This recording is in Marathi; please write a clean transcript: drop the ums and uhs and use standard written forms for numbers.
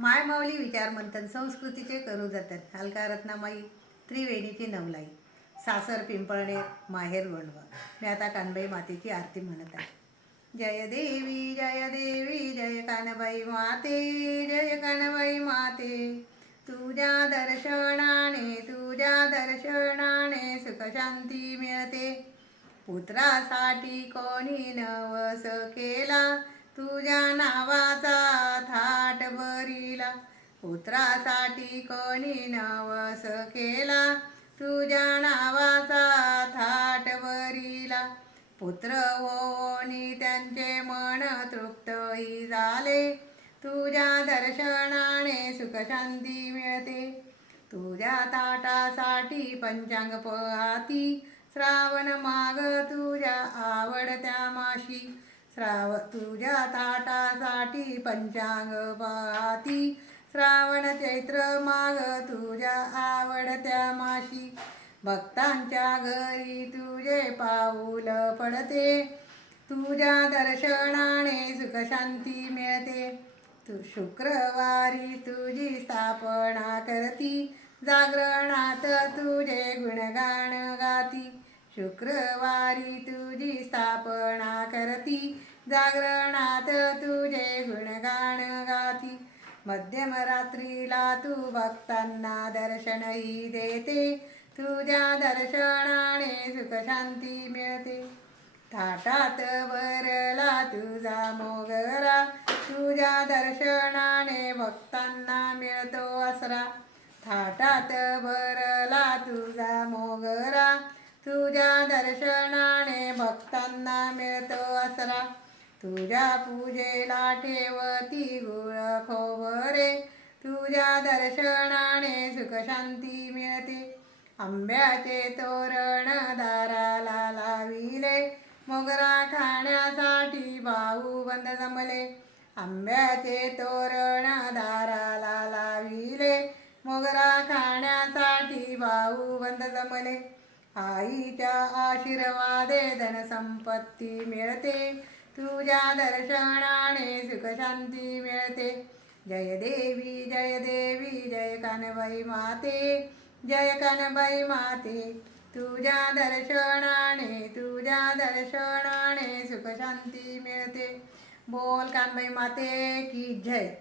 माय माऊली विचार मंथन संस्कृतीचे करू जतन हलका रत्नामाई त्रिवेणीची नवलाई सासर पिंपळणे माहेर वणवा. मी आता कानबाई मातेची आरती म्हणत आहे. जय देवी जय कानबाई माते, जय कानबाई माते. तुझ्या दर्शनाने सुख शांती मिळते. पुत्रासाठी कोणी नवस केला, तुझ्या नावाचा थाट भरिला. पुत्रासाठी कोणी नवस केला, तुझ्या नावाचा थाट भरिला. पुत्र होनी त्यांचे मन तृप्तही झाले, तुझ्या दर्शनाने सुख शांती मिळते. तुझ्या ताटासाठी पंचांग पहाती, श्रावण माग तुझ्या आवडत्या माशी. तुझ्या ताटासाठी पंचांग पाहती, श्रावण चैत्र माग तुझ्या आवडत्या माशी. भक्तांच्या घरी तुझे पाऊल पडते, तुझ्या दर्शनाने सुख शांती मिळते. शुक्रवारी तुझी स्थापना करती, जागरणात तुझे गुणगान गाती. शुक्रवारी तुझी स्थापना करती, जागरणात तुझे गुणगान गाती. मध्यम रात्रीला तू भक्तांना दर्शनही देते, तुझ्या दर्शनाने सुख शांती मिळते. थाटात भरला तुझा मोगरा, तुझ्या दर्शनाने भक्तांना मिळतो आसरा. थाटात भरला तुझा मोगरा, तुझ्या दर्शनाने भक्तांना मिळतो आसरा. तुझ्या पूजेला ठेवती गुळ खोबरे, तुझ्या दर्शनाने सुख शांती मिळते. आंब्याचे तोरण दाराला लाविले, मोगरा खाण्यासाठी भाऊबंद जमले. आंब्याचे तोरण दाराला लाविले, मोगरा खाण्यासाठी भाऊबंद जमले. आईच्या आशीर्वादे धनसंपत्ती मिळते, तुझ्या दर्शनाने सुख शांती मिळते. जय देवी जय कानबाई माते, जय कानबाई माते. तुझ्या दर्शनाने सुख शांती मिळते. बोल कानबाई माते की जय.